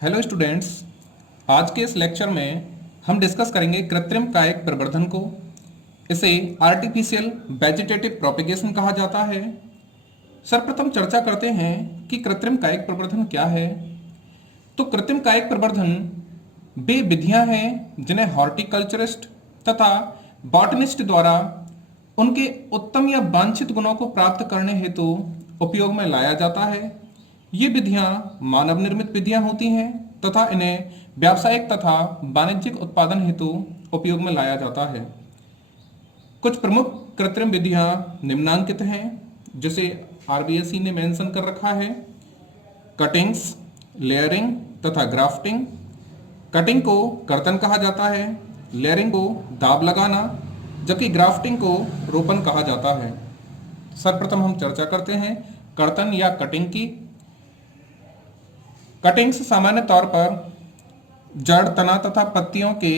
Hello students. आज के इस लेक्चर में हम डिस्कस करेंगे कृत्रिम कायिक प्रवर्धन को। इसे आर्टिफिशियल वेजिटेटिव प्रोपेगेशन कहा जाता है। सर्वप्रथम चर्चा करते हैं कि कृत्रिम कायिक प्रवर्धन क्या है। तो कृत्रिम कायिक प्रवर्धन वे विधियां हैं जिन्हें हॉर्टिकल्चरिस्ट तथा बॉटनिस्ट द्वारा उनके उत्तम या वांछित गुणों को प्राप्त करने हेतु उपयोग में लाया जाता है। ये विधियां मानव निर्मित विधियां होती हैं तथा इन्हें व्यावसायिक तथा वाणिज्यिक उत्पादन हेतु उपयोग में लाया जाता है। कुछ प्रमुख कृत्रिम विधियां निम्नांकित हैं, जिसे आरबीएसई ने मेंशन कर रखा है। कटिंग्स, लेयरिंग तथा ग्राफ्टिंग। कटिंग को कर्तन कहा जाता है, लेयरिंग को दाब लगाना, जबकि ग्राफ्टिंग को रोपण कहा जाता है। सर्वप्रथम हम चर्चा करते हैं कर्तन या कटिंग की। कटिंग्स सामान्य तौर पर जड़, तना तथा पत्तियों के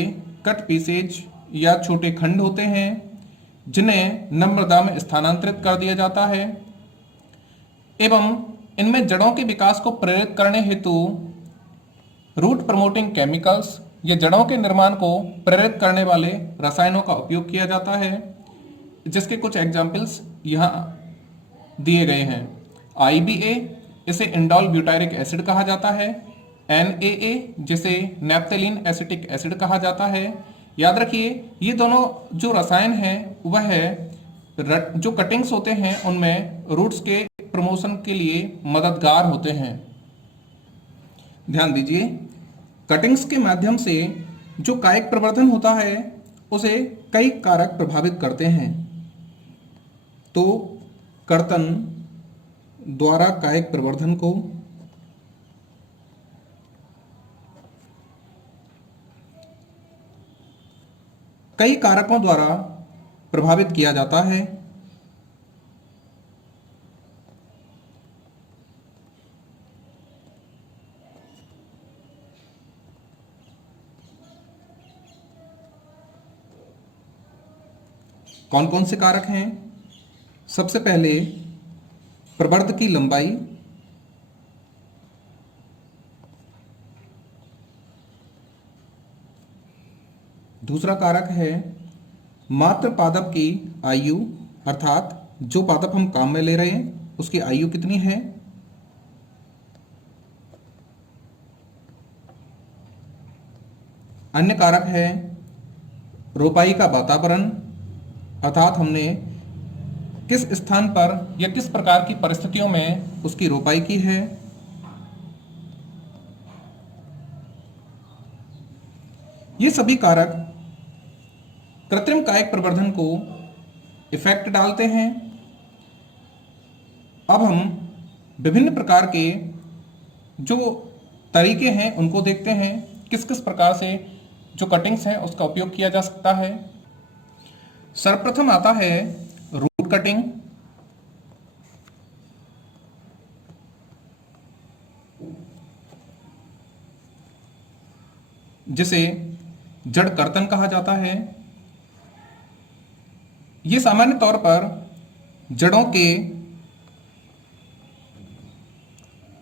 कट पीसेज या छोटे खंड होते हैं जिन्हें नम मृदा में स्थानांतरित कर दिया जाता है एवं इनमें जड़ों के विकास को प्रेरित करने हेतु रूट प्रमोटिंग केमिकल्स या जड़ों के निर्माण को प्रेरित करने वाले रसायनों का उपयोग किया जाता है, जिसके कुछ एग्जाम्पल्स यहाँ दिए गए हैं। IBA, इसे इंडोल ब्यूटायरिक एसिड कहा जाता है। NAA, जिसे नैप्थेलीन एसिटिक एसिड कहा जाता है। याद रखिए, ये दोनों जो रसायन हैं वह जो कटिंग्स होते हैं उनमें रूट्स के प्रमोशन के लिए मददगार होते हैं। ध्यान दीजिए, कटिंग्स के माध्यम से जो कायिक प्रवर्धन होता है उसे कई कारक प्रभावित करते हैं। तो कर्तन द्वारा कायिक प्रवर्धन को कई कारकों द्वारा प्रभावित किया जाता है। कौन कौन से कारक हैं? सबसे पहले प्रवर्ध की लंबाई, दूसरा कारक है मात्र पादप की आयु, अर्थात जो पादप हम काम में ले रहे हैं उसकी आयु कितनी है। अन्य कारक है रोपाई का वातावरण, अर्थात हमने किस स्थान पर या किस प्रकार की परिस्थितियों में उसकी रोपाई की है। ये सभी कारक कृत्रिम कायिक प्रवर्धन को इफेक्ट डालते हैं। अब हम विभिन्न प्रकार के जो तरीके हैं उनको देखते हैं, किस किस प्रकार से जो कटिंग्स हैं उसका उपयोग किया जा सकता है। सर्वप्रथम आता है रूट कटिंग। जिसे जड़ कर्तन कहा जाता है। ये सामान्य तौर पर जड़ों के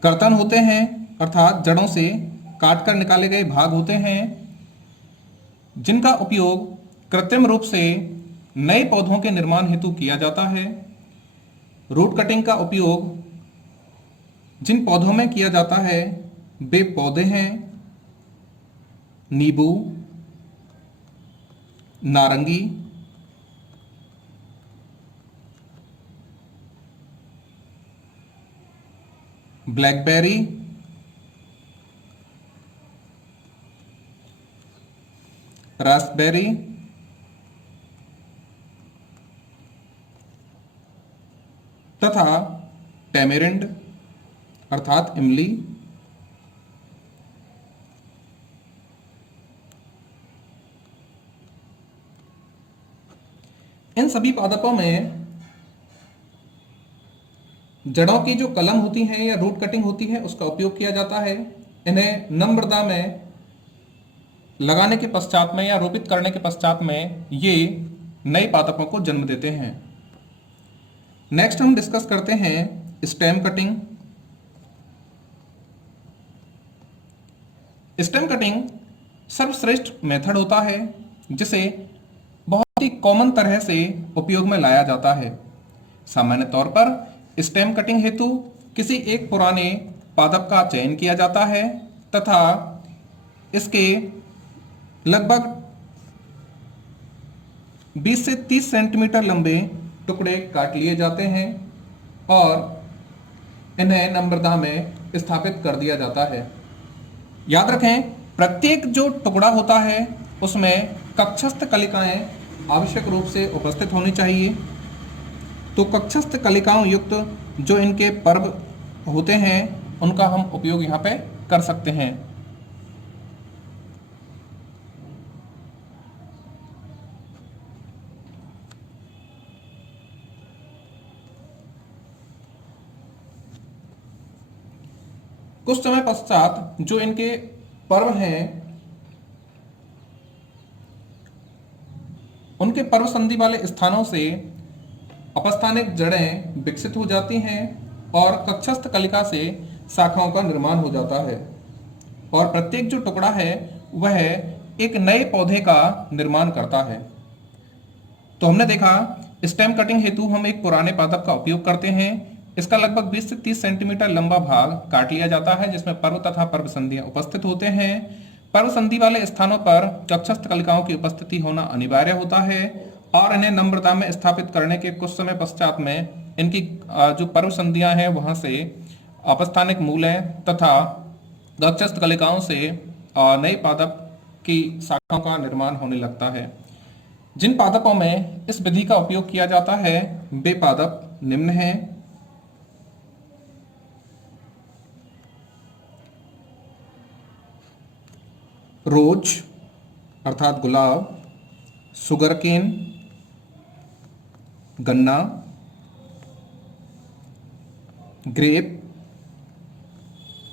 कर्तन होते हैं, अर्थात जड़ों से काटकर निकाले गए भाग होते हैं जिनका उपयोग कृत्रिम रूप से नए पौधों के निर्माण हेतु किया जाता है। रूट कटिंग का उपयोग जिन पौधों में किया जाता है वे पौधे हैं नींबू, नारंगी, ब्लैकबेरी, रास्पबेरी तथा टेमेरिंड अर्थात इमली। इन सभी पादपों में जड़ों की जो कलम होती है या रूट कटिंग होती है उसका उपयोग किया जाता है। इन्हें नम मृदा में लगाने के पश्चात में या रोपित करने के पश्चात में ये नए पादपों को जन्म देते हैं। नेक्स्ट हम डिस्कस करते हैं स्टेम कटिंग। स्टेम कटिंग सर्वश्रेष्ठ मेथड होता है जिसे बहुत ही कॉमन तरह से उपयोग में लाया जाता है। सामान्य तौर पर स्टेम कटिंग हेतु किसी एक पुराने पादप का चयन किया जाता है तथा इसके लगभग 20 से 30 सेंटीमीटर लंबे टुकड़े काट लिए जाते हैं और इन्हें नम्रता में स्थापित कर दिया जाता है। याद रखें, प्रत्येक जो टुकड़ा होता है उसमें कक्षस्थ कलिकाएं आवश्यक रूप से उपस्थित होनी चाहिए। तो कक्षस्थ कलिकाओं युक्त जो इनके पर्व होते हैं उनका हम उपयोग यहाँ पे कर सकते हैं। कुछ समय पश्चात जो इनके पर्व हैं उनके पर्व संधि वाले स्थानों से अपस्थानिक जड़ें विकसित हो जाती हैं और कक्षस्थ कलिका से शाखाओं का निर्माण हो जाता है और प्रत्येक जो टुकड़ा है वह एक नए पौधे का निर्माण करता है। तो हमने देखा स्टेम कटिंग हेतु हम एक पुराने पादप का उपयोग करते हैं। इसका लगभग 20 से 30 सेंटीमीटर लंबा भाग काट लिया जाता है जिसमें पर्व तथा पर्व संधियां उपस्थित होते हैं। पर्व संधि वाले स्थानों पर कक्षस्थ कलिकाओं की उपस्थिति होना अनिवार्य होता है और इन्हें नम्रता में स्थापित करने के कुछ समय पश्चात में इनकी जो पर्व संधियां हैं वहां से अपस्थानिक मूलें तथा कक्षस्थ कलिकाओं से नए पादप की शाखाओं का निर्माण होने लगता है। जिन पादपों में इस विधि का उपयोग किया जाता है वे पादप निम्न हैं। रोज अर्थात गुलाब, सुगरकेन, गन्ना, ग्रेप,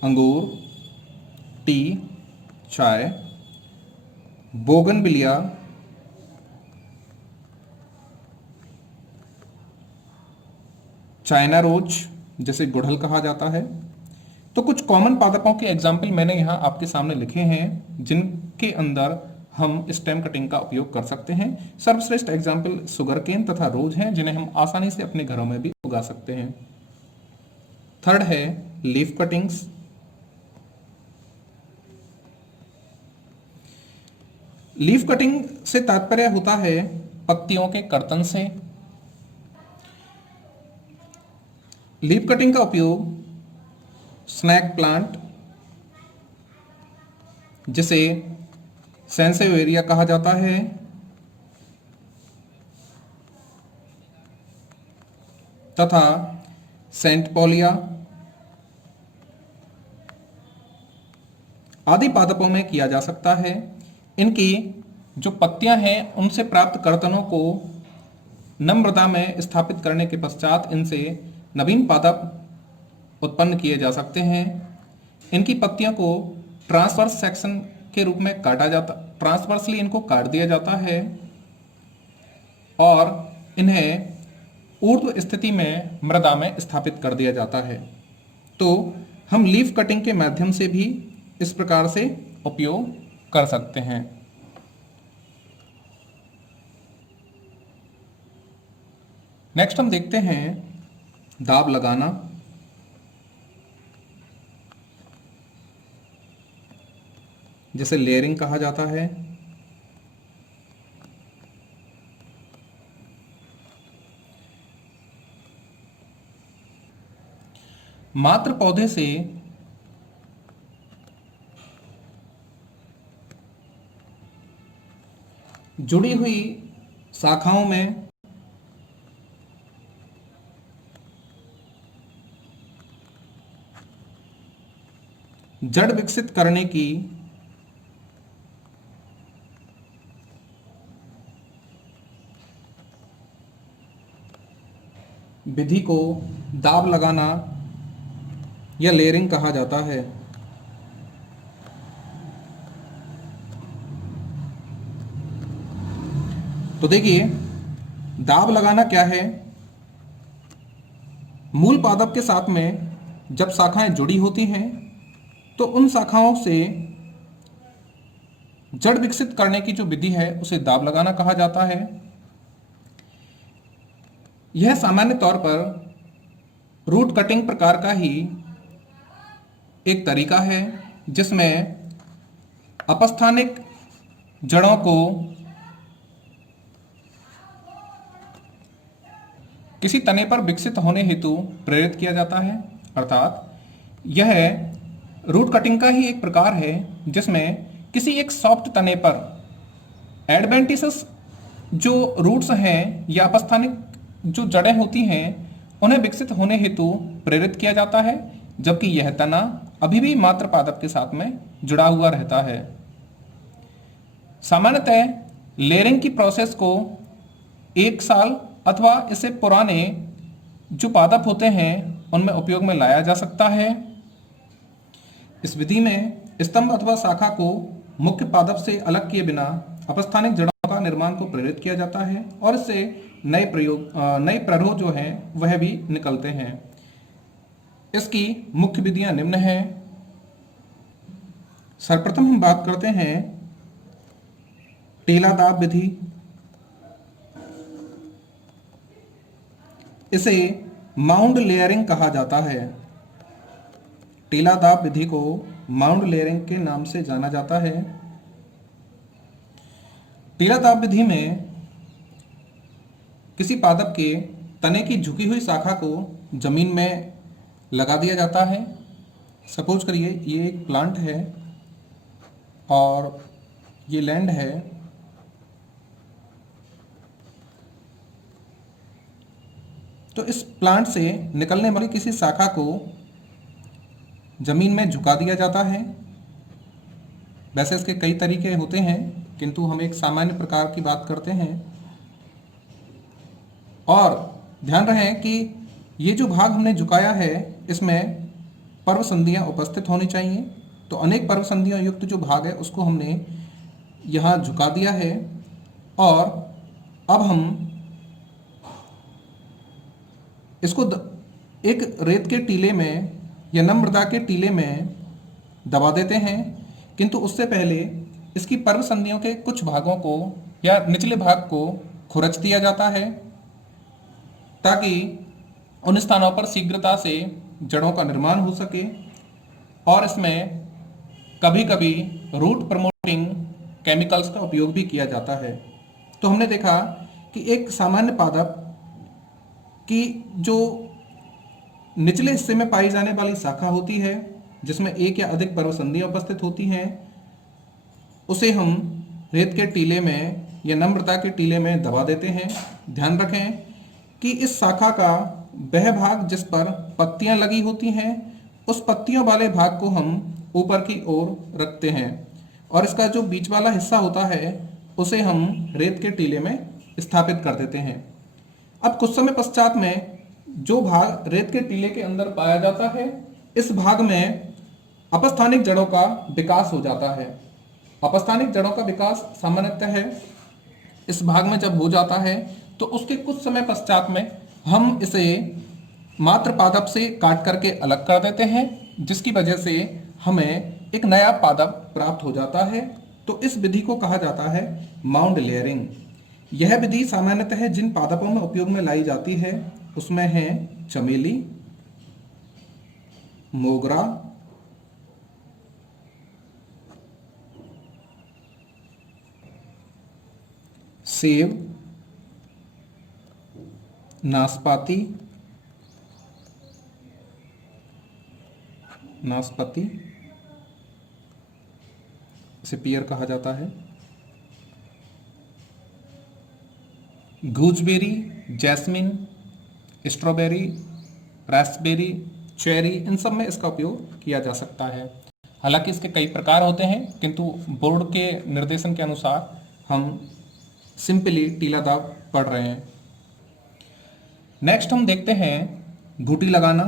अंगूर, टी, चाय, बोगनविलिया, चाइना रोज जिसे गुड़हल कहा जाता है। तो कुछ कॉमन पादपों के एग्जाम्पल मैंने यहाँ आपके सामने लिखे हैं जिनके अंदर हम स्टेम कटिंग का उपयोग कर सकते हैं। सर्वश्रेष्ठ एग्जाम्पल सुगरकेन तथा रोज हैं जिन्हें हम आसानी से अपने घरों में भी उगा सकते हैं। थर्ड है लीफ कटिंग्स। लीफ कटिंग से तात्पर्य होता है पत्तियों के कर्तन से। लीफ कटिंग का उपयोग स्नैक प्लांट जिसे सेंसेवेरिया कहा जाता है तथा सेंट पॉलिया आदि पादपों में किया जा सकता है। इनकी जो पत्तियां हैं उनसे प्राप्त कर्तनों को नम्रता में स्थापित करने के पश्चात इनसे नवीन पादप उत्पन्न किए जा सकते हैं। इनकी पत्तियों को ट्रांसवर्स सेक्शन के रूप में काटा जाता, ट्रांसवर्सली इनको काट दिया जाता है और इन्हें ऊर्ध्व स्थिति में मृदा में स्थापित कर दिया जाता है। तो हम लीफ कटिंग के माध्यम से भी इस प्रकार से उपयोग कर सकते हैं। नेक्स्ट हम देखते हैं दाब लगाना। जिसे लेयरिंग कहा जाता है। मात्र पौधे से जुड़ी हुई शाखाओं में जड़ विकसित करने की विधि को दाब लगाना या लेयरिंग कहा जाता है। तो देखिए दाब लगाना क्या है। मूल पादप के साथ में जब शाखाएं जुड़ी होती हैं तो उन शाखाओं से जड़ विकसित करने की जो विधि है उसे दाब लगाना कहा जाता है। यह सामान्य तौर पर रूट कटिंग प्रकार का ही एक तरीका है जिसमें अपस्थानिक जड़ों को किसी तने पर विकसित होने हेतु प्रेरित किया जाता है। अर्थात यह रूट कटिंग का ही एक प्रकार है जिसमें किसी एक सॉफ्ट तने पर एडवेंटिसस जो रूट्स हैं या अपस्थानिक जो जड़ें होती हैं उन्हें विकसित होने हेतु प्रेरित किया जाता है, जबकि यह तना अभी भी मात्र पादप के साथ में जुड़ा हुआ रहता है। सामान्यतः लेयरिंग की प्रोसेस को 1 साल अथवा इससे पुराने जो पादप होते हैं उनमें उपयोग में लाया जा सकता है। इस विधि में स्तंभ अथवा शाखा को मुख्य पादप से अलग किए बिना अपस्थानिक जड़ों का निर्माण को प्रेरित किया जाता है और इससे नए प्ररोह जो हैं वह भी निकलते हैं। इसकी मुख्य विधियां निम्न हैं। सर्वप्रथम हम बात करते हैं टीला दाब विधि। इसे माउंड लेयरिंग कहा जाता है। टीला दाब विधि को माउंड लेयरिंग के नाम से जाना जाता है। टीला दाब विधि में किसी पादप के तने की झुकी हुई शाखा को जमीन में लगा दिया जाता है। सपोज करिए ये एक प्लांट है और ये लैंड है। तो इस प्लांट से निकलने वाली किसी शाखा को जमीन में झुका दिया जाता है। वैसे इसके कई तरीके होते हैं किंतु हम एक सामान्य प्रकार की बात करते हैं। और ध्यान रहे कि ये जो भाग हमने झुकाया है इसमें पर्व संधियां उपस्थित होनी चाहिए। तो अनेक पर्व संधियों युक्त जो भाग है उसको हमने यहाँ झुका दिया है और अब हम इसको एक रेत के टीले में या नम मृदा के टीले में दबा देते हैं, किंतु उससे पहले इसकी पर्व संधियों के कुछ भागों को या निचले भाग को खुरच दिया जाता है ताकि उन स्थानों पर शीघ्रता से जड़ों का निर्माण हो सके। और इसमें कभी कभी रूट प्रमोटिंग केमिकल्स का उपयोग भी किया जाता है। तो हमने देखा कि एक सामान्य पादप की जो निचले हिस्से में पाई जाने वाली शाखा होती है जिसमें एक या अधिक पर्व संधियां उपस्थित होती हैं, उसे हम रेत के टीले में या नम्रता के टीले में दबा देते हैं। ध्यान रखें कि इस शाखा का वह भाग जिस पर पत्तियां लगी होती हैं उस पत्तियों वाले भाग को हम ऊपर की ओर रखते हैं और इसका जो बीच वाला हिस्सा होता है उसे हम रेत के टीले में स्थापित कर देते हैं। अब कुछ समय पश्चात में जो भाग रेत के टीले के अंदर पाया जाता है इस भाग में अपस्थानिक जड़ों का विकास हो जाता है। अपस्थानिक जड़ों का विकास सामान्यतः है इस भाग में जब हो जाता है तो उसके कुछ समय पश्चात में हम इसे मात्र पादप से काट करके अलग कर देते हैं, जिसकी वजह से हमें एक नया पादप प्राप्त हो जाता है। तो इस विधि को कहा जाता है माउंड लेयरिंग। यह विधि सामान्यतः जिन पादपों में उपयोग में लाई जाती है उसमें है चमेली, मोगरा, सेब, नाशपाती, इसे पियर कहा जाता है, gooseberry, jasmine, strawberry, raspberry, cherry, इन सब में इसका उपयोग किया जा सकता है। हालांकि इसके कई प्रकार होते हैं किंतु बोर्ड के निर्देशन के अनुसार हम सिंपली टीला दाब पढ़ रहे हैं। नेक्स्ट हम देखते हैं घूटी लगाना।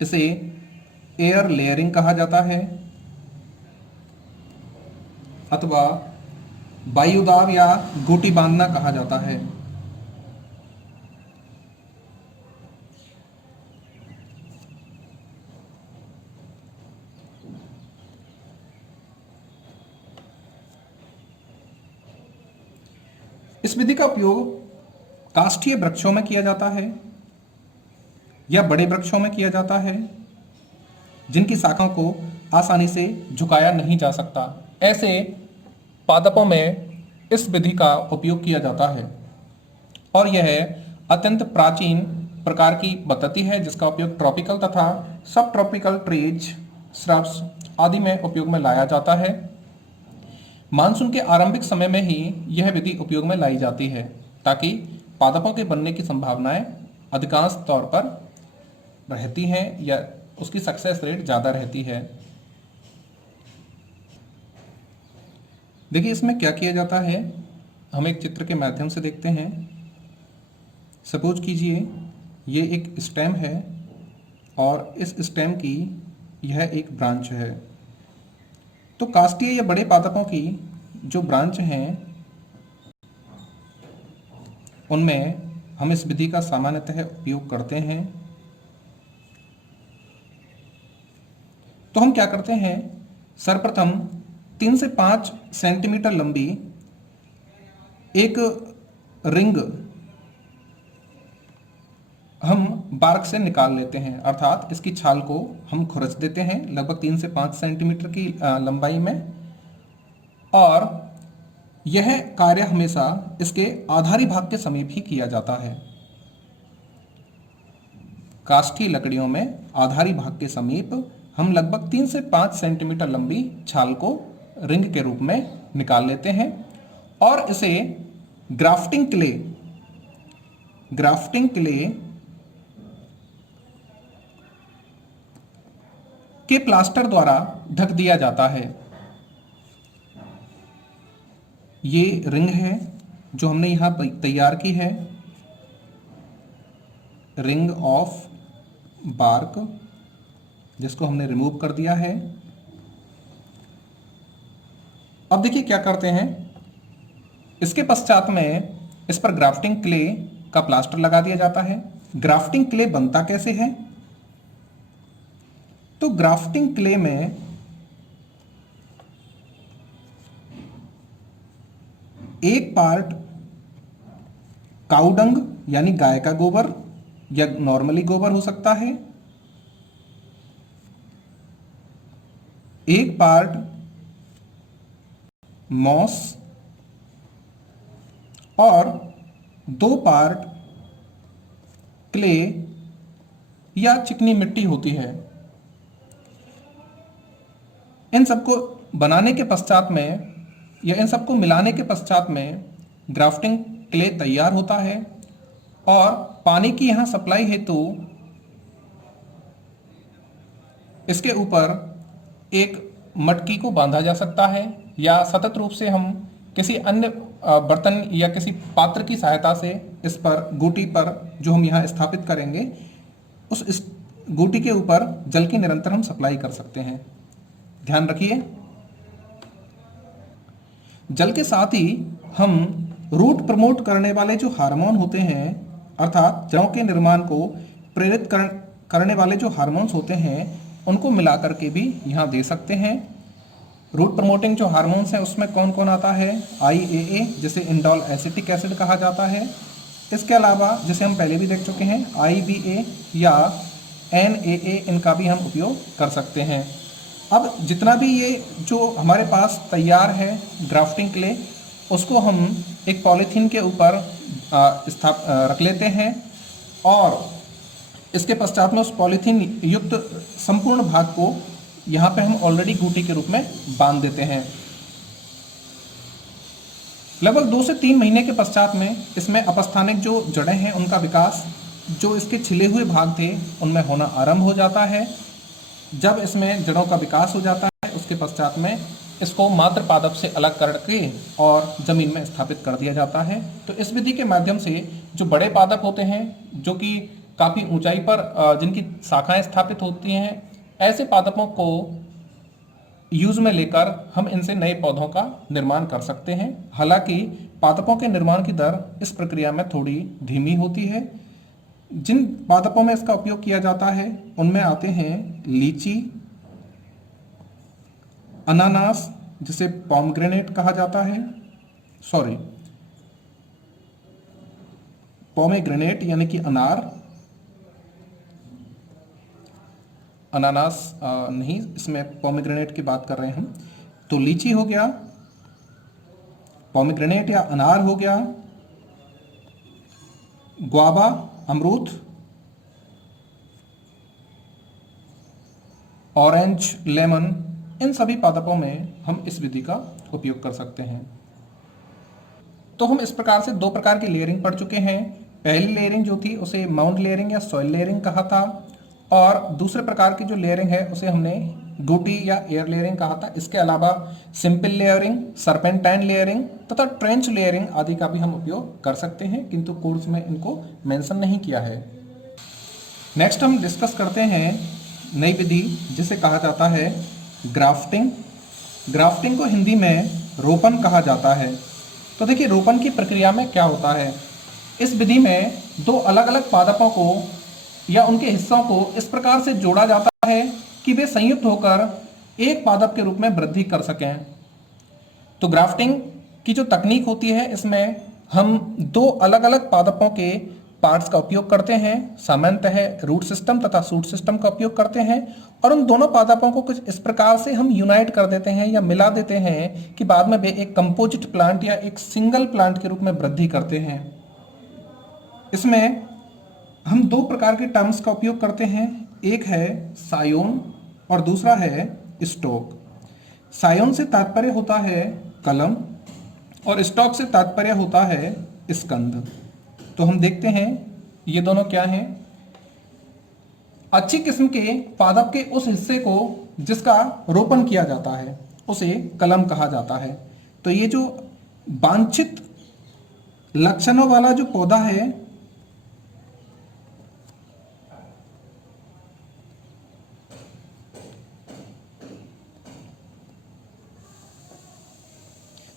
इसे एयर लेयरिंग कहा जाता है अथवा वायुदाब या घूटी बांधना कहा जाता है। इस विधि का उपयोग काष्ठीय वृक्षों में किया जाता है या बड़े वृक्षों में किया जाता है जिनकी शाखाओं को आसानी से झुकाया नहीं जा सकता। ऐसे पादपों में इस विधि का उपयोग किया जाता है और यह अत्यंत प्राचीन प्रकार की पद्धति है जिसका उपयोग ट्रॉपिकल तथा सब ट्रॉपिकल ट्रीज, श्रब्स आदि में उपयोग में लाया जाता है। मानसून के आरंभिक समय में ही यह विधि उपयोग में लाई जाती है ताकि पादपों के बनने की संभावनाएं अधिकांश तौर पर रहती हैं या उसकी सक्सेस रेट ज़्यादा रहती है। देखिए इसमें क्या किया जाता है, हम एक चित्र के माध्यम से देखते हैं। सपोज कीजिए ये एक स्टेम है और इस स्टेम की यह एक ब्रांच है। तो काष्ठीय या बड़े पादपों की जो ब्रांच हैं उनमें हम इस विधि का सामान्यतः उपयोग करते हैं। तो हम क्या करते हैं, सर्वप्रथम 3 से 5 सेंटीमीटर लंबी एक रिंग हम बार्क से निकाल लेते हैं, अर्थात इसकी छाल को हम खुरच देते हैं लगभग 3 से 5 सेंटीमीटर की लंबाई में। और यह कार्य हमेशा इसके आधारी भाग के समीप ही किया जाता है। काष्ठीय लकड़ियों में आधारी भाग के समीप हम लगभग 3 से 5 सेंटीमीटर लंबी छाल को रिंग के रूप में निकाल लेते हैं और इसे ग्राफ्टिंग क्ले के प्लास्टर द्वारा ढक दिया जाता है। ये रिंग है जो हमने यहां तैयार की है, रिंग ऑफ बार्क, जिसको हमने रिमूव कर दिया है। अब देखिए क्या करते हैं, इसके पश्चात में इस पर ग्राफ्टिंग क्ले का प्लास्टर लगा दिया जाता है। ग्राफ्टिंग क्ले बनता कैसे है, तो ग्राफ्टिंग क्ले में एक पार्ट काउडंग यानी गाय का गोबर या नॉर्मली गोबर हो सकता है, एक पार्ट मॉस और 2 पार्ट क्ले या चिकनी मिट्टी होती है। इन सबको बनाने के पश्चात में या इन सबको मिलाने के पश्चात में ग्राफ्टिंग क्ले तैयार होता है और पानी की यहाँ सप्लाई हेतु इसके ऊपर एक मटकी को बांधा जा सकता है या सतत रूप से हम किसी अन्य बर्तन या किसी पात्र की सहायता से इस पर गूटी पर जो हम यहाँ स्थापित करेंगे उस गूटी के ऊपर जल की निरंतर हम सप्लाई कर सकते हैं। ध्यान रखिए, जल के साथ ही हम रूट प्रमोट करने वाले जो हार्मोन होते हैं, अर्थात जड़ों के निर्माण को प्रेरित करने वाले जो हार्मोन्स होते हैं उनको मिलाकर के भी यहाँ दे सकते हैं। रूट प्रमोटिंग जो हार्मोन्स हैं उसमें कौन कौन आता है, IAA जिसे इंडोल एसिटिक एसिड कहा जाता है। इसके अलावा जिसे हम पहले भी देख चुके हैं IBA या NAA, इनका भी हम उपयोग कर सकते हैं। अब जितना भी ये जो हमारे पास तैयार है ग्राफ्टिंग क्ले, उसको हम एक पॉलीथीन के ऊपर रख लेते हैं और इसके पश्चात में उस पॉलीथीन युक्त संपूर्ण भाग को यहाँ पे हम ऑलरेडी गूटी के रूप में बांध देते हैं। लगभग 2 से 3 महीने के पश्चात में इसमें अपस्थानिक जो जड़ें हैं उनका विकास जो इसके छिले हुए भाग थे उनमें होना आरंभ हो जाता है। जब इसमें जड़ों का विकास हो जाता है उसके पश्चात में इसको मात्र पादप से अलग करके और जमीन में स्थापित कर दिया जाता है। तो इस विधि के माध्यम से जो बड़े पादप होते हैं जो कि काफ़ी ऊंचाई पर जिनकी शाखाएं स्थापित होती हैं, ऐसे पादपों को यूज में लेकर हम इनसे नए पौधों का निर्माण कर सकते हैं। हालांकि पादपों के निर्माण की दर इस प्रक्रिया में थोड़ी धीमी होती है। जिन पादपों में इसका उपयोग किया जाता है उनमें आते हैं लीची, अनानास जिसे पॉमग्रेनेट कहा जाता है, पोमेग्रेनेट यानी कि अनार, अनानास नहीं, इसमें पोमेग्रेनेट की बात कर रहे हैं हम। तो लीची हो गया, पोमेग्रेनेट या अनार हो गया, ग्वावा अमरूद, ऑरेंज लेमन, इन सभी पादपों में हम इस विधि का उपयोग कर सकते हैं। तो हम इस प्रकार से दो प्रकार की लेयरिंग पढ़ चुके हैं। पहली लेयरिंग जो थी उसे माउंट लेयरिंग या सॉइल लेयरिंग कहा था, और दूसरे प्रकार की जो लेयरिंग है उसे हमने डूटी या एयर लेयरिंग कहा था। इसके अलावा सिंपल लेयरिंग, सरपेंटाइन लेयरिंग तथा ट्रेंच लेयरिंग आदि का भी हम उपयोग कर सकते हैं, किंतु कोर्स में इनको मेंशन नहीं किया है। नेक्स्ट हम डिस्कस करते हैं नई विधि जिसे कहा जाता है ग्राफ्टिंग। ग्राफ्टिंग को हिंदी में रोपण कहा जाता है। तो देखिए, रोपण की प्रक्रिया में क्या होता है। इस विधि में दो अलग अलग पादपों को या उनके हिस्सों को इस प्रकार से जोड़ा जाता है कि वे संयुक्त होकर एक पादप के रूप में वृद्धि कर सकें। तो ग्राफ्टिंग की जो तकनीक होती है, इसमें हम दो अलग अलग पादपों के पार्ट्स का उपयोग करते हैं। सामान्यतः रूट सिस्टम तथा शूट सिस्टम का उपयोग करते हैं, और उन दोनों पादपों को कुछ इस प्रकार से हम यूनाइट कर देते हैं या मिला देते हैं कि बाद में वे एक कंपोजिट प्लांट या एक सिंगल प्लांट के रूप में वृद्धि करते हैं। इसमें हम दो प्रकार के टर्म्स का उपयोग करते हैं, एक है सायोन और दूसरा है स्टॉक। सायोन से तात्पर्य होता है कलम और स्टॉक से तात्पर्य होता है स्कंद। तो हम देखते हैं ये दोनों क्या हैं। अच्छी किस्म के पादप के उस हिस्से को जिसका रोपण किया जाता है उसे कलम कहा जाता है। तो ये जो वांछित लक्षणों वाला जो पौधा है,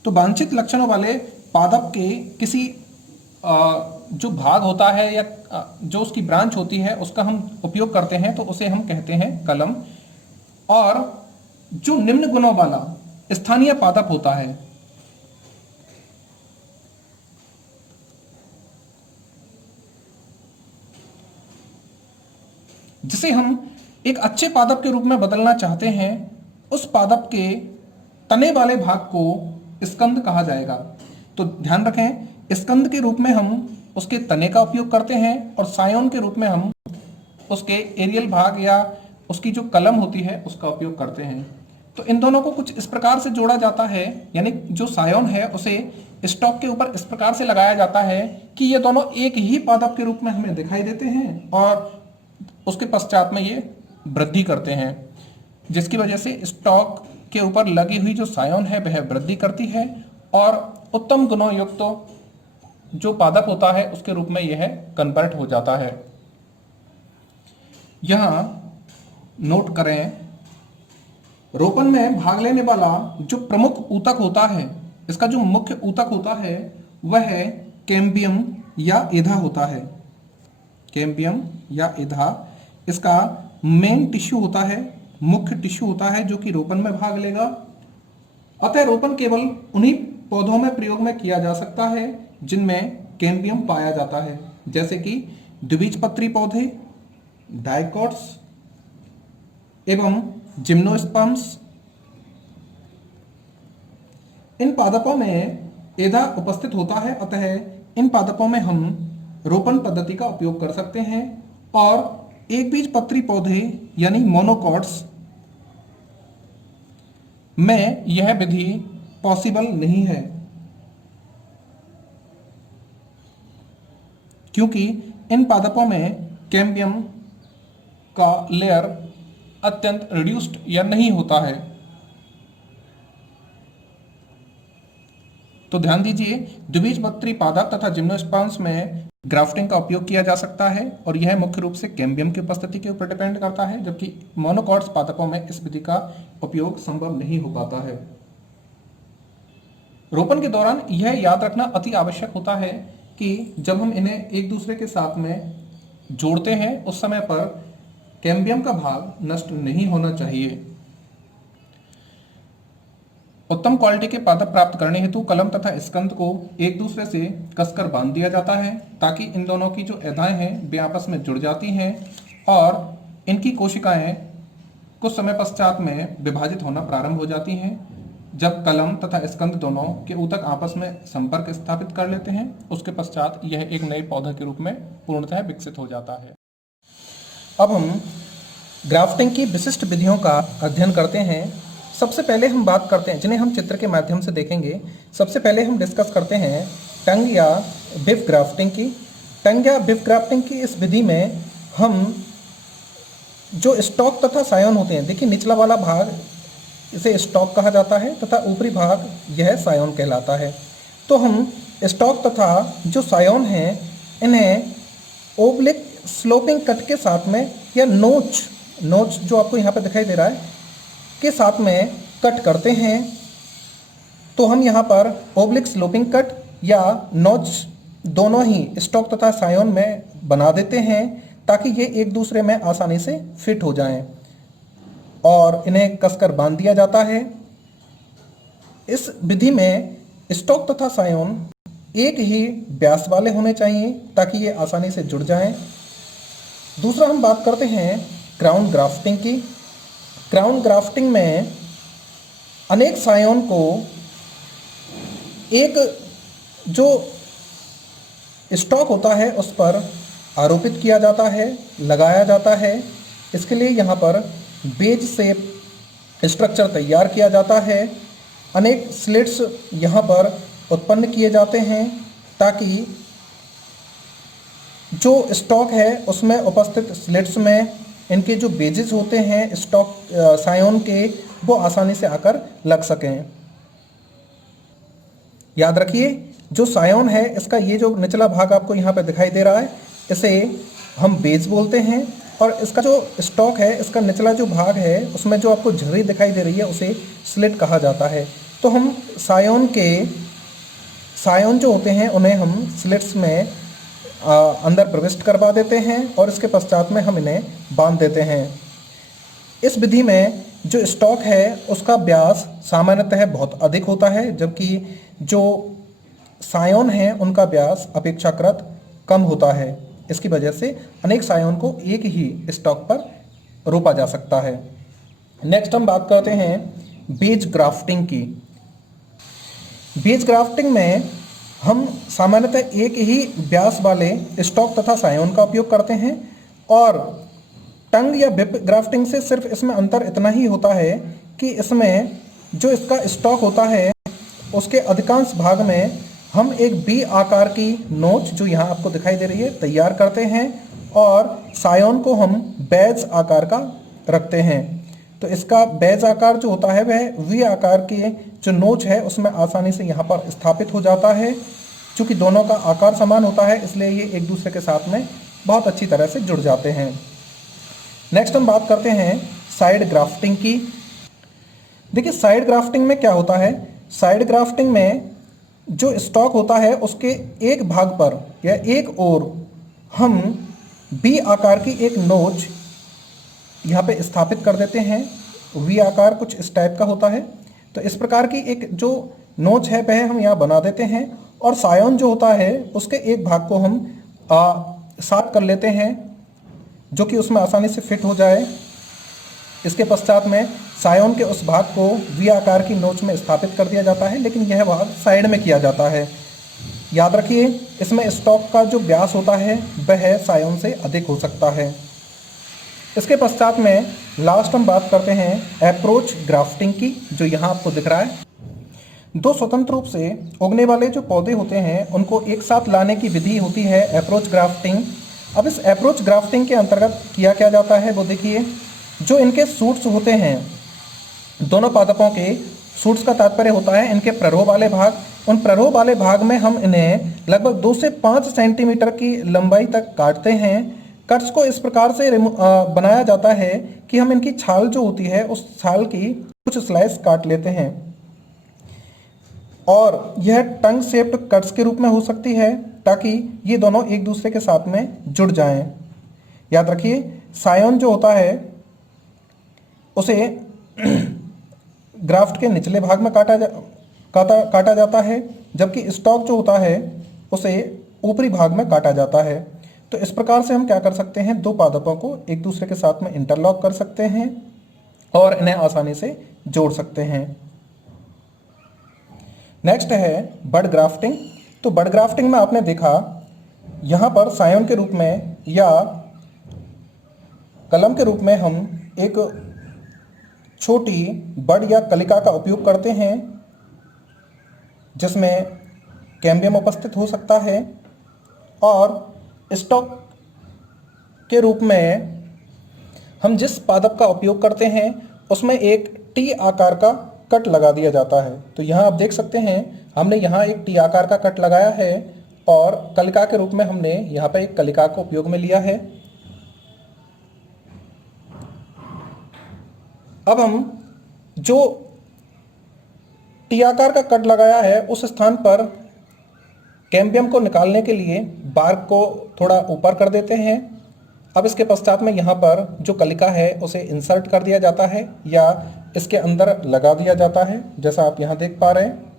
तो वांछित लक्षणों वाले पादप के किसी जो भाग होता है या जो उसकी ब्रांच होती है उसका हम उपयोग करते हैं, तो उसे हम कहते हैं कलम। और जो निम्न गुणों वाला स्थानीय पादप होता है, जिसे हम एक अच्छे पादप के रूप में बदलना चाहते हैं, उस पादप के तने वाले भाग को स्कंद कहा जाएगा। तो ध्यान रखें, स्कंद के रूप में हम उसके तने का उपयोग करते हैं और सायोन के रूप में हम उसके एरियल भाग या उसकी जो कलम होती है उसका उपयोग करते हैं। तो इन दोनों को कुछ इस प्रकार से जोड़ा जाता है, यानी जो सायोन है उसे स्टॉक के ऊपर इस प्रकार से लगाया जाता है कि ये दोनों एक ही पादप के रूप में हमें दिखाई देते हैं और उसके पश्चात में ये वृद्धि करते हैं, जिसकी वजह से स्टॉक के ऊपर लगी हुई जो सायोन है वह वृद्धि करती है और उत्तम गुणों युक्त जो पादप होता है उसके रूप में यह कन्वर्ट हो जाता है। यहां नोट करें, रोपण में भाग लेने वाला जो प्रमुख ऊतक होता है, इसका जो मुख्य ऊतक होता है वह है कैम्बियम या एधा होता है। कैम्बियम या एधा इसका मेन टिश्यू होता है, मुख्य टिश्यू होता है जो कि रोपण में भाग लेगा। अतः रोपण केवल उन्हीं पौधों में प्रयोग में किया जा सकता है जिनमें कैम्बियम पाया जाता है, जैसे कि द्विबीजपत्री पौधे, डाइकोट्स एवं जिम्नोस्पर्म्स। इन पादपों में एधा उपस्थित होता है, अतः इन पादपों में हम रोपण पद्धति का उपयोग कर सकते हैं। और एक बीजपत्री पौधे यानी मोनोकॉट्स में यह विधि पॉसिबल नहीं है, क्योंकि इन पादपों में कैम्बियम का लेयर अत्यंत रिड्यूस्ड या नहीं होता है। तो ध्यान दीजिए, द्विबीजपत्री पादप तथा जिम्नोस्पर्म्स में ग्राफ्टिंग का उपयोग किया जा सकता है और यह मुख्य रूप से कैम्बियम की उपस्थिति के ऊपर डिपेंड करता है, जबकि मोनोकॉट्स पादपों में इस विधि का उपयोग संभव नहीं हो पाता है। रोपण के दौरान यह याद रखना अति आवश्यक होता है कि जब हम इन्हें एक दूसरे के साथ में जोड़ते हैं उस समय पर कैम्बियम का भाग नष्ट नहीं होना चाहिए। उत्तम क्वालिटी के पादप प्राप्त करने हेतु कलम तथा स्कंद को एक दूसरे से कसकर बांध दिया जाता है ताकि इन दोनों की जो एदाएं हैं वे आपस में जुड़ जाती हैं और इनकी कोशिकाएं कुछ समय पश्चात में विभाजित होना प्रारंभ हो जाती हैं। जब कलम तथा स्कंद दोनों के ऊतक आपस में संपर्क स्थापित कर लेते हैं उसके पश्चात यह एक नए पौधे के रूप में पूर्णतः विकसित हो जाता है। अब हम ग्राफ्टिंग की विशिष्ट विधियों का अध्ययन करते हैं। सबसे पहले हम बात करते हैं जिन्हें हम चित्र के माध्यम से देखेंगे। सबसे पहले हम डिस्कस करते हैं टंग या बिफ ग्राफ्टिंग की। टंग या बिफ ग्राफ्टिंग की इस विधि में हम जो स्टॉक तथा सायोन होते हैं, देखिए निचला वाला भाग इसे स्टॉक कहा जाता है तथा ऊपरी भाग यह सायोन कहलाता है। तो हम स्टॉक तथा जो सायोन हैं इन्हें ओब्लिक स्लोपिंग कट के साथ में या नोच जो आपको यहाँ पे दिखाई दे रहा है के साथ में कट करते हैं। तो हम यहाँ पर ओब्लिक स्लोपिंग कट या नोच दोनों ही स्टॉक तथा सायोन में बना देते हैं ताकि ये एक दूसरे में आसानी से फिट हो जाएं और इन्हें कसकर बांध दिया जाता है। इस विधि में स्टॉक तथा सायोन एक ही व्यास वाले होने चाहिए ताकि ये आसानी से जुड़ जाएं। दूसरा हम बात करते हैं क्राउन ग्राफ्टिंग की। क्राउन ग्राफ्टिंग में अनेक सायोन को एक जो स्टॉक होता है उस पर आरोपित किया जाता है, लगाया जाता है। इसके लिए यहाँ पर बेज शेप स्ट्रक्चर तैयार किया जाता है। अनेक स्लिट्स यहाँ पर उत्पन्न किए जाते हैं ताकि जो स्टॉक है उसमें उपस्थित स्लिट्स में इनके जो बेजेस होते हैं स्टॉक सायोन के वो आसानी से आकर लग सकें। याद रखिए जो सायोन है इसका ये जो निचला भाग आपको यहाँ पे दिखाई दे रहा है इसे हम बेज बोलते हैं और इसका जो स्टॉक है इसका निचला जो भाग है उसमें जो आपको झर्री दिखाई दे रही है उसे स्लिट कहा जाता है। तो हम सायोन जो होते हैं उन्हें हम स्लिट्स में अंदर प्रविष्ट करवा देते हैं और इसके पश्चात में हम इन्हें बांध देते हैं। इस विधि में जो स्टॉक है उसका व्यास सामान्यतः बहुत अधिक होता है जबकि जो सायोन है उनका व्यास अपेक्षाकृत कम होता है। इसकी वजह से अनेक सायोन को एक ही स्टॉक पर रोपा जा सकता है। नेक्स्ट हम बात करते हैं बेज ग्राफ्टिंग की। बेज ग्राफ्टिंग में हम सामान्यतः एक ही व्यास वाले स्टॉक तथा सायोन का उपयोग करते हैं और टंग या बिप ग्राफ्टिंग से सिर्फ इसमें अंतर इतना ही होता है कि इसमें जो इसका स्टॉक होता है उसके अधिकांश भाग में हम एक बी आकार की नोच जो यहाँ आपको दिखाई दे रही है तैयार करते हैं और सायोन को हम बैज आकार का रखते हैं। तो इसका बैज आकार जो होता है वह वी आकार की जो नोच है उसमें आसानी से यहाँ पर स्थापित हो जाता है। चूँकि दोनों का आकार समान होता है इसलिए ये एक दूसरे के साथ में बहुत अच्छी तरह से जुड़ जाते हैं। नेक्स्ट हम बात करते हैं साइड ग्राफ्टिंग की। देखिए साइड ग्राफ्टिंग में क्या होता है, साइड ग्राफ्टिंग में जो स्टॉक होता है उसके एक भाग पर या एक ओर हम बी आकार की एक नोच यहाँ पे स्थापित कर देते हैं। वी आकार कुछ इस टाइप का होता है। तो इस प्रकार की एक जो नोच है वह हम यहाँ बना देते हैं और सायोन जो होता है उसके एक भाग को हम साफ कर लेते हैं जो कि उसमें आसानी से फिट हो जाए। इसके पश्चात में सायोन के उस भाग को वी आकार की नोच में स्थापित कर दिया जाता है लेकिन यह भाग साइड में किया जाता है। याद रखिए इसमें स्टॉक का जो व्यास होता है वह सायोन से अधिक हो सकता है। इसके पश्चात में लास्ट हम बात करते हैं अप्रोच ग्राफ्टिंग की जो यहाँ आपको दिख रहा है। दो स्वतंत्र रूप से उगने वाले जो पौधे होते हैं उनको एक साथ लाने की विधि होती है अप्रोच ग्राफ्टिंग। अब इस अप्रोच ग्राफ्टिंग के अंतर्गत किया क्या जाता है वो देखिए। जो इनके सूट्स होते हैं दोनों पादपों के सूट्स का तात्पर्य होता है इनके प्ररोह वाले भाग, उन प्ररोह वाले भाग में हम इन्हें लगभग 2 से 5 सेंटीमीटर की लंबाई तक काटते हैं। कट्स को इस प्रकार से बनाया जाता है कि हम इनकी छाल जो होती है उस छाल की कुछ स्लाइस काट लेते हैं और यह टंग शेप्ड कट्स के रूप में हो सकती है ताकि ये दोनों एक दूसरे के साथ में जुड़ जाएं। याद रखिए सायोन जो होता है उसे ग्राफ्ट के निचले भाग में काटा जाता है, जबकि स्टॉक जो होता है उसे ऊपरी भाग में काटा जाता है। तो इस प्रकार से हम क्या कर सकते हैं, दो पादपों को एक दूसरे के साथ में इंटरलॉक कर सकते हैं और इन्हें आसानी से जोड़ सकते हैं। नेक्स्ट है बड ग्राफ्टिंग। तो बड ग्राफ्टिंग में आपने देखा यहाँ पर सायोन के रूप में या कलम के रूप में हम एक छोटी बड या कलिका का उपयोग करते हैं जिसमें कैम्बियम उपस्थित हो सकता है, और स्टॉक के रूप में हम जिस पादप का उपयोग करते हैं उसमें एक टी आकार का कट लगा दिया जाता है। तो यहाँ आप देख सकते हैं हमने यहाँ एक टी आकार का कट लगाया है और कलिका के रूप में हमने यहाँ पर एक कलिका को उपयोग में लिया है। अब हम जो टी आकार का कट लगाया है उस स्थान पर कैम्बियम को निकालने के लिए बार्क को थोड़ा ऊपर कर देते हैं। अब इसके पश्चात में यहाँ पर जो कलिका है उसे इंसर्ट कर दिया जाता है या इसके अंदर लगा दिया जाता है, जैसा आप यहाँ देख पा रहे हैं,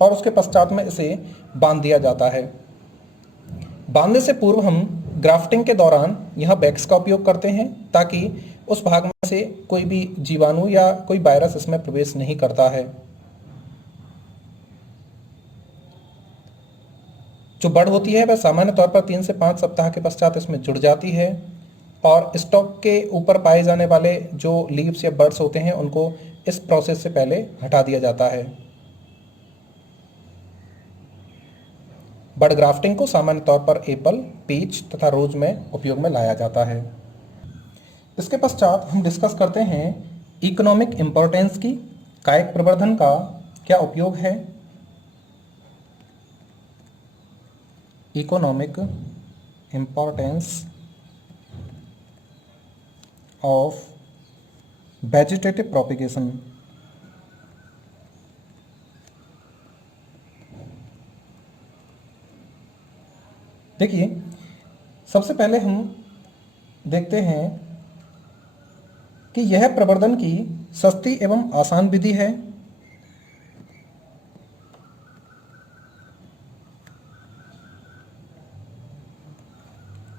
और उसके पश्चात में इसे बांध दिया जाता है। बांधने से पूर्व हम ग्राफ्टिंग के दौरान यहाँ बैक्स का उपयोग करते हैं ताकि उस भाग में से कोई भी जीवाणु या कोई वायरस इसमें प्रवेश नहीं करता है। जो बड होती है वह सामान्य तौर पर 3 से 5 सप्ताह के पश्चात इसमें जुड़ जाती है, और स्टॉक के ऊपर पाए जाने वाले जो लीव्स या बड्स होते हैं उनको इस प्रोसेस से पहले हटा दिया जाता है। बड ग्राफ्टिंग को सामान्य तौर पर एप्पल, पीच तथा रोज में उपयोग में लाया जाता है। इसके पश्चात हम डिस्कस करते हैं इकोनॉमिक इंपॉर्टेंस की। कायिक प्रवर्धन का क्या उपयोग है। Economic importance of vegetative propagation. देखिए, सबसे पहले हम देखते हैं कि यह प्रवर्धन की सस्ती एवं आसान विधि है।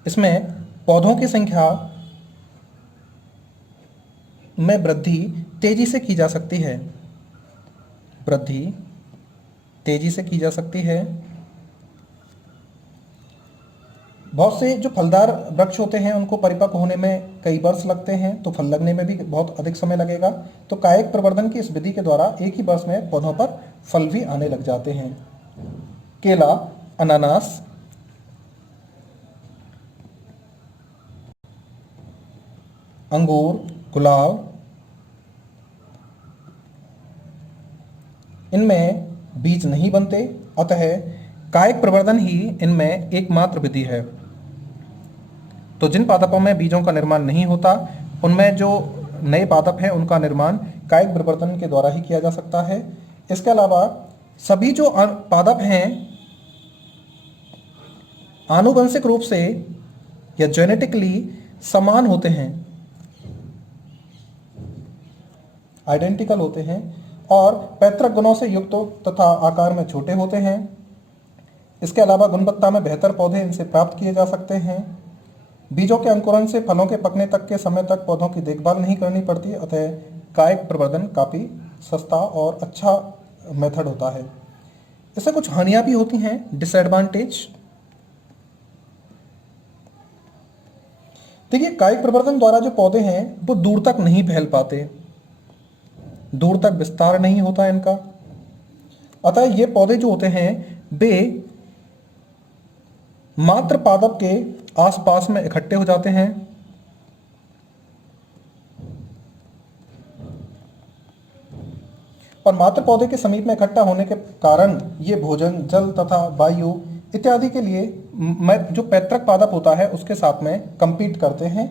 इसमें पौधों की संख्या में वृद्धि तेजी से की जा सकती है। वृद्धि तेजी से की जा सकती है। बहुत से जो फलदार वृक्ष होते हैं उनको परिपक्व होने में कई वर्ष लगते हैं, तो फल लगने में भी बहुत अधिक समय लगेगा। तो कायिक प्रवर्धन की इस विधि के द्वारा एक ही वर्ष में पौधों पर फल भी आने लग जाते हैं। केला, अनानास, अंगूर, गुलाब, इनमें बीज नहीं बनते, अतः कायिक प्रवर्धन ही इनमें एकमात्र विधि है। तो जिन पादपों में बीजों का निर्माण नहीं होता उनमें जो नए पादप हैं उनका निर्माण कायिक प्रवर्धन के द्वारा ही किया जा सकता है। इसके अलावा सभी जो पादप हैं आनुवंशिक रूप से या जेनेटिकली समान होते हैं, आइडेंटिकल होते हैं, और पैतृक गुणों से युक्त तथा आकार में छोटे होते हैं। इसके अलावा गुणवत्ता में बेहतर पौधे इनसे प्राप्त किए जा सकते हैं। बीजों के अंकुरण से फलों के पकने तक के समय तक पौधों की देखभाल नहीं करनी पड़ती, अतः कायिक प्रवर्धन काफ़ी सस्ता और अच्छा मेथड होता है। इससे कुछ हानियां भी होती हैं, डिसएडवांटेज। देखिए, कायिक प्रवर्धन द्वारा जो पौधे हैं वो दूर तक नहीं फैल पाते, दूर तक विस्तार नहीं होता इनका, अतः ये पौधे जो होते हैं वे मात्र पादप के आसपास में इकट्ठे हो जाते हैं। और मात्र पौधे के समीप में इकट्ठा होने के कारण ये भोजन, जल तथा वायु इत्यादि के लिए जो पैतृक पादप होता है उसके साथ में compete करते हैं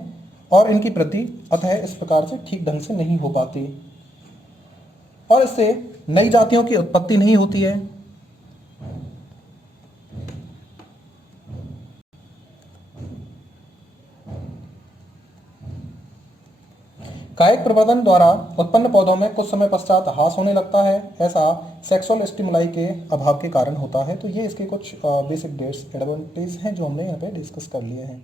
और इनकी वृद्धि अतः इस प्रकार से ठीक ढंग से नहीं हो पाती, और इससे नई जातियों की उत्पत्ति नहीं होती है। कायिक प्रवर्धन द्वारा उत्पन्न पौधों में कुछ समय पश्चात ह्रास होने लगता है, ऐसा सेक्सुअल स्टिमुलाई के अभाव के कारण होता है। तो ये इसके कुछ बेसिक डिसएडवांटेज हैं जो हमने यहाँ पे डिस्कस कर लिए हैं।